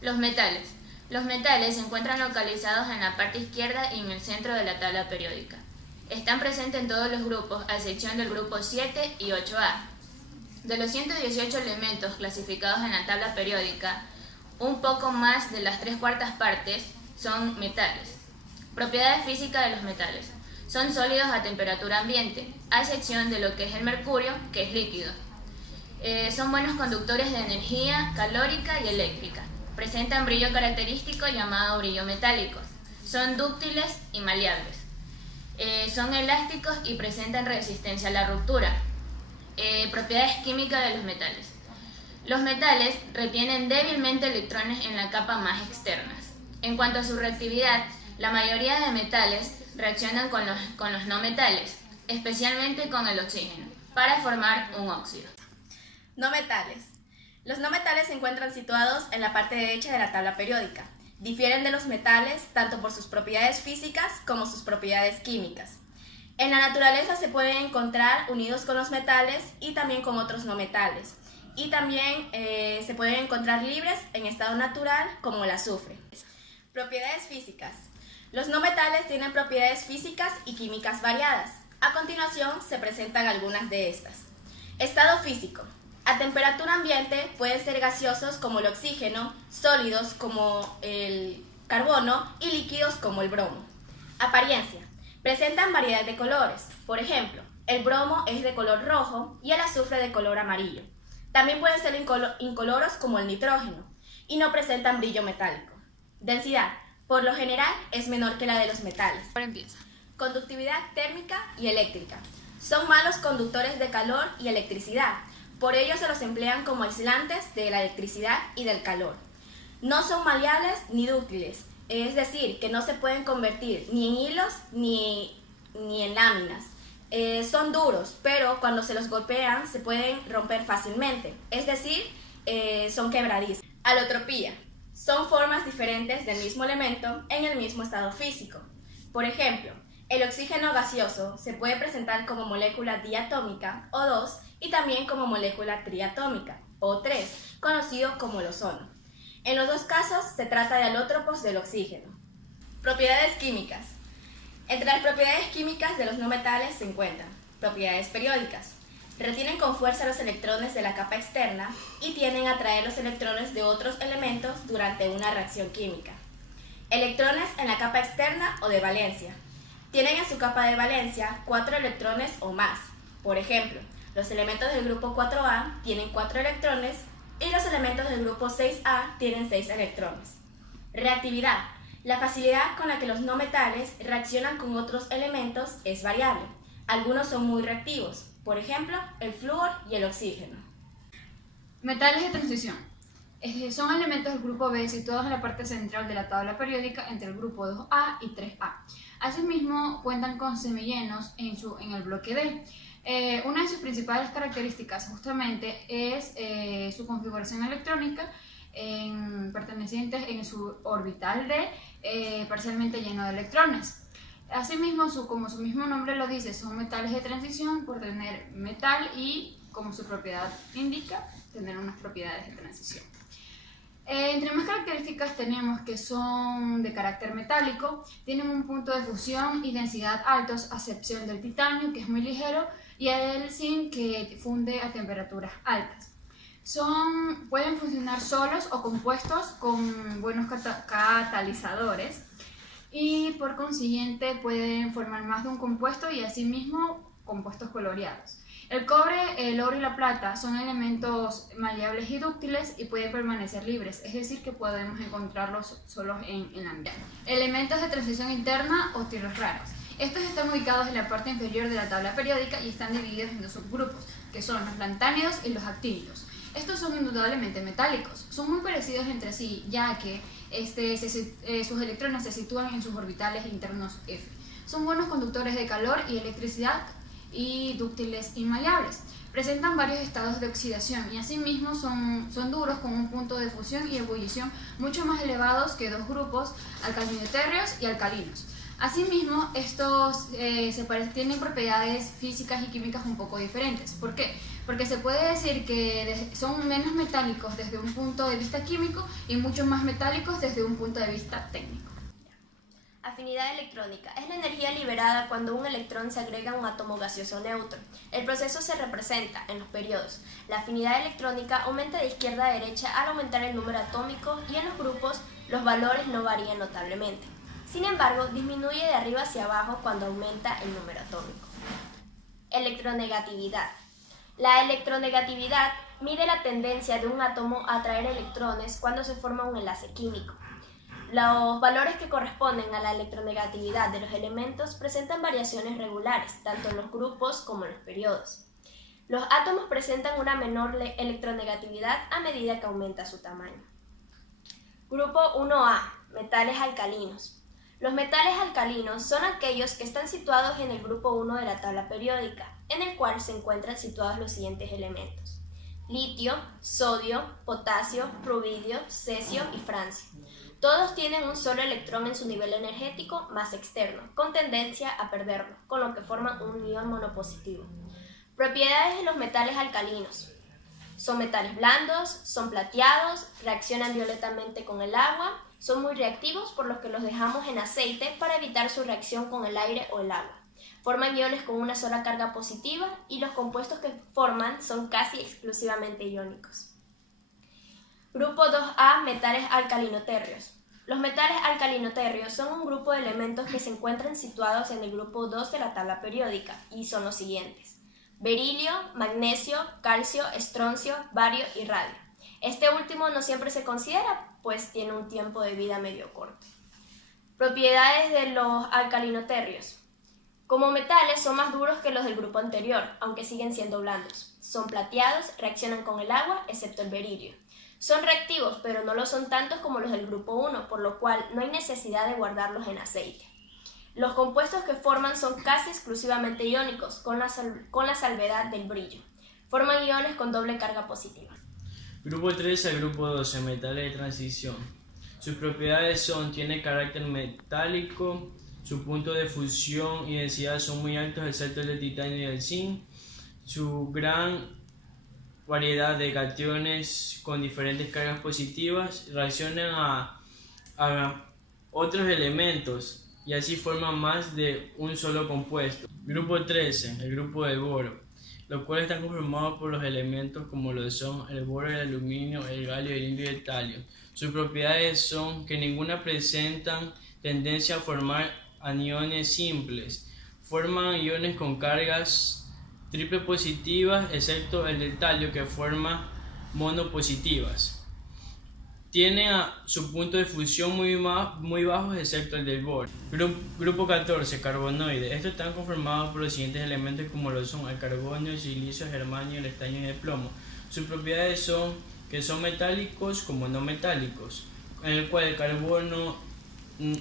Los metales. Los metales se encuentran localizados en la parte izquierda y en el centro de la tabla periódica. Están presentes en todos los grupos, a excepción del grupo 7 y 8A. De los 118 elementos clasificados en la tabla periódica, un poco más de las 3/4 partes son metales. Propiedades físicas de los metales. Son sólidos a temperatura ambiente, a excepción de lo que es el mercurio, que es líquido. Son buenos conductores de energía calórica y eléctrica. Presentan brillo característico llamado brillo metálico. Son dúctiles y maleables. Son elásticos y presentan resistencia a la ruptura. Propiedades químicas de los metales. Los metales retienen débilmente electrones en la capa más externas. En cuanto a su reactividad, la mayoría de metales reaccionan con los no metales, especialmente con el oxígeno, para formar un óxido. No metales. Los no metales se encuentran situados en la parte derecha de la tabla periódica. Difieren de los metales tanto por sus propiedades físicas como sus propiedades químicas. En la naturaleza se pueden encontrar unidos con los metales y también con otros no metales. Y también se pueden encontrar libres en estado natural como el azufre. Propiedades físicas. Los no metales tienen propiedades físicas y químicas variadas. A continuación se presentan algunas de estas. Estado físico. A temperatura ambiente pueden ser gaseosos como el oxígeno, sólidos como el carbono y líquidos como el bromo. Apariencia. Presentan variedad de colores. Por ejemplo, el bromo es de color rojo y el azufre de color amarillo. También pueden ser incoloros como el nitrógeno y no presentan brillo metálico. Densidad. Por lo general es menor que la de los metales. Ahora empieza. Conductividad térmica y eléctrica. Son malos conductores de calor y electricidad. Por ello se los emplean como aislantes de la electricidad y del calor. No son maleables ni dúctiles, es decir, que no se pueden convertir ni en hilos ni en láminas. Son duros, pero cuando se los golpean se pueden romper fácilmente, es decir, son quebradizos. Alotropía. Son formas diferentes del mismo elemento en el mismo estado físico. Por ejemplo, el oxígeno gaseoso se puede presentar como molécula diatómica O2 y también como molécula triatómica O3, conocido como el ozono. En los dos casos se trata de alótropos del oxígeno. Propiedades químicas. Entre las propiedades químicas de los no metales se encuentran propiedades periódicas. Retienen con fuerza los electrones de la capa externa y tienden a atraer los electrones de otros elementos durante una reacción química. Electrones en la capa externa o de valencia. Tienen en su capa de valencia 4 electrones o más. Por ejemplo, los elementos del grupo 4A tienen 4 electrones y los elementos del grupo 6A tienen 6 electrones. Reactividad. La facilidad con la que los no metales reaccionan con otros elementos es variable. Algunos son muy reactivos, por ejemplo, el flúor y el oxígeno. Metales de transición. Son elementos del grupo B situados en la parte central de la tabla periódica entre el grupo 2A y 3A. Asimismo, cuentan con semillenos en el bloque D. Una de sus principales características justamente es su configuración electrónica pertenecientes en su orbital D, parcialmente lleno de electrones. Asimismo, como su mismo nombre lo dice, son metales de transición por tener metal y, como su propiedad indica, tener unas propiedades de transición. Entre más características tenemos que son de carácter metálico, tienen un punto de fusión y densidad altos, a excepción del titanio, que es muy ligero, y el zinc, que funde a temperaturas altas. Pueden funcionar solos o compuestos con buenos catalizadores y por consiguiente pueden formar más de un compuesto y asimismo compuestos coloreados. El cobre, el oro y la plata son elementos maleables y dúctiles y pueden permanecer libres, es decir, que podemos encontrarlos solos en el ambiente. Elementos de transición interna o tierras raras. Estos están ubicados en la parte inferior de la tabla periódica y están divididos en dos subgrupos, que son los lantánidos y los actínidos. Estos son indudablemente metálicos, son muy parecidos entre sí, ya que sus electrones se sitúan en sus orbitales internos F. Son buenos conductores de calor y electricidad y dúctiles y maleables. Presentan varios estados de oxidación y asimismo son duros con un punto de fusión y ebullición mucho más elevados que dos grupos alcalino-térreos y alcalinos. Asimismo, estos tienen propiedades físicas y químicas un poco diferentes. ¿Por qué? Porque se puede decir que son menos metálicos desde un punto de vista químico y mucho más metálicos desde un punto de vista técnico. Afinidad electrónica. Es la energía liberada cuando un electrón se agrega a un átomo gaseoso neutro. El proceso se representa en los periodos. La afinidad electrónica aumenta de izquierda a derecha al aumentar el número atómico y en los grupos los valores no varían notablemente. Sin embargo, disminuye de arriba hacia abajo cuando aumenta el número atómico. Electronegatividad. La electronegatividad mide la tendencia de un átomo a atraer electrones cuando se forma un enlace químico. Los valores que corresponden a la electronegatividad de los elementos presentan variaciones regulares, tanto en los grupos como en los periodos. Los átomos presentan una menor electronegatividad a medida que aumenta su tamaño. Grupo 1A. Metales alcalinos. Los metales alcalinos son aquellos que están situados en el grupo 1 de la tabla periódica, en el cual se encuentran situados los siguientes elementos: litio, sodio, potasio, rubidio, cesio y francio. Todos tienen un solo electrón en su nivel energético más externo, con tendencia a perderlo, con lo que forman un ion monopositivo. Propiedades de los metales alcalinos. Son metales blandos, son plateados, reaccionan violentamente con el agua, son muy reactivos por lo que los dejamos en aceite para evitar su reacción con el aire o el agua. Forman iones con una sola carga positiva y los compuestos que forman son casi exclusivamente iónicos. Grupo 2A. Metales alcalinoterrios. Los metales alcalinoterrios son un grupo de elementos que se encuentran situados en el grupo 2 de la tabla periódica y son los siguientes: berilio, magnesio, calcio, estroncio, bario y radio. Este último no siempre se considera, pues tiene un tiempo de vida medio corto. Propiedades de los alcalinoterrios. Como metales son más duros que los del grupo anterior, aunque siguen siendo blandos. Son plateados, reaccionan con el agua, excepto el berilio. Son reactivos, pero no lo son tantos como los del grupo 1, por lo cual no hay necesidad de guardarlos en aceite. Los compuestos que forman son casi exclusivamente iónicos, con la salvedad del brillo. Forman iones con doble carga positiva. Grupo 3 al grupo 12, metales de transición. Sus propiedades tiene carácter metálico, su punto de fusión y densidad son muy altos, excepto el del titanio y el zinc. Su gran variedad de cationes con diferentes cargas positivas reaccionan a otros elementos y así forman más de un solo compuesto. Grupo 13, el grupo del boro, los cuales están conformados por los elementos como lo son el boro, el aluminio, el galio, el indio y el talio. Sus propiedades son que ninguna presentan tendencia a formar aniones simples. Forman iones con cargas triple positivas, excepto el del talio que forma monopositivas. Tiene su punto de fusión muy bajos, excepto el del boro. Grupo 14, carbonoides. Estos están conformados por los siguientes elementos como lo son el carbonio, el silicio, el germanio, el estaño y el plomo. Sus propiedades son que son metálicos como no metálicos, en el cual el carbono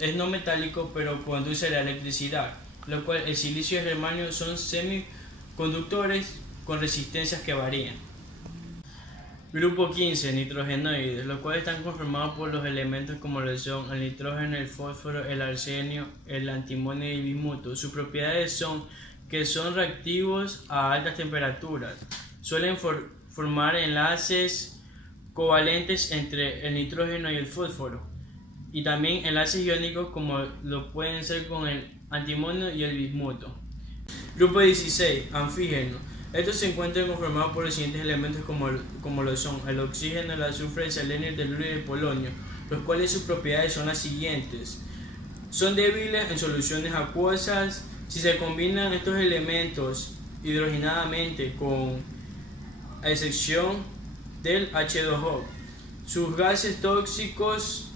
es no metálico pero conduce la electricidad, lo cual el silicio y el germanio son semiconductores con resistencias que varían. Grupo 15, nitrogenoides, los cuales están conformados por los elementos como lo son el nitrógeno, el fósforo, el arsenio, el antimonio y el bismuto. Sus propiedades son que son reactivos a altas temperaturas. Suelen formar enlaces covalentes entre el nitrógeno y el fósforo, y también enlaces iónicos como lo pueden ser con el antimonio y el bismuto. Grupo 16, anfígenos. Estos se encuentran conformados por los siguientes elementos como lo son el oxígeno, el azufre, el selenio, el telurio y el polonio, los cuales sus propiedades son las siguientes: son débiles en soluciones acuosas. Si se combinan estos elementos hidrogenadamente, a excepción del H2O, sus gases tóxicos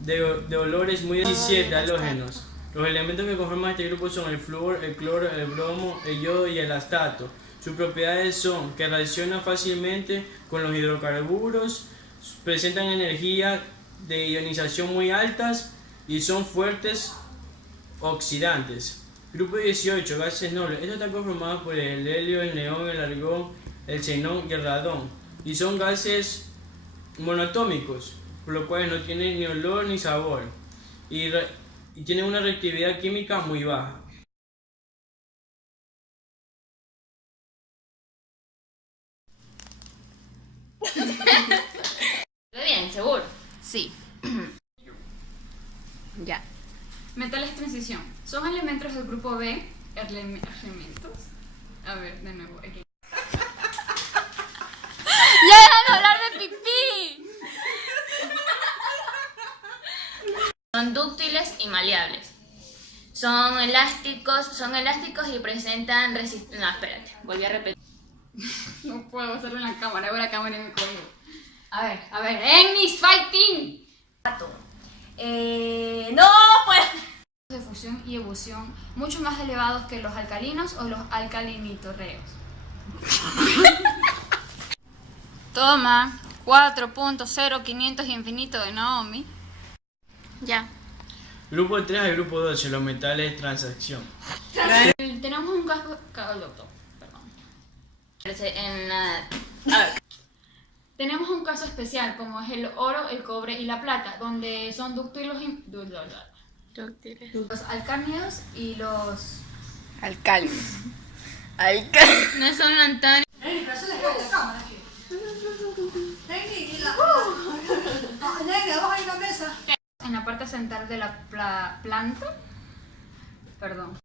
de olores muy 17 halógenos. Los elementos que conforman este grupo son el flúor, el cloro, el bromo, el yodo y el astato. Sus propiedades son que reaccionan fácilmente con los hidrocarburos, presentan energía de ionización muy altas y son fuertes oxidantes. Grupo 18, gases nobles. Estos están conformados por el helio, el neón, el argón, el xenón y el radón, y son gases monoatómicos, por lo cual no tienen ni olor ni sabor, y y tienen una reactividad química muy baja. Bien, seguro. Sí. Ya. Metales de transición. Son elementos del grupo B. Elementos. A ver, de nuevo. Aquí. ¡Ya dejan de hablar de pipí! Son dúctiles y maleables. Son elásticos y presentan resistencia. No, espérate, volví a repetir. No puedo hacerlo en la cámara. Hago la cámara y me código. A ver. ¡Ennis fighting! No, pues. De fusión y ebulición mucho más elevados que los alcalinos o los alcalinitorreos. Toma, 4.0500 infinito de Naomi. Ya. Grupo 3 al grupo 12, los metales de transacción. Tenemos un caso. Doctor, perdón. A ver. Tenemos un caso especial como es el oro, el cobre y la plata, donde son dúctiles los alcánidos y los Alcaldes. No son lantanes. en la parte central de la planta. Perdón.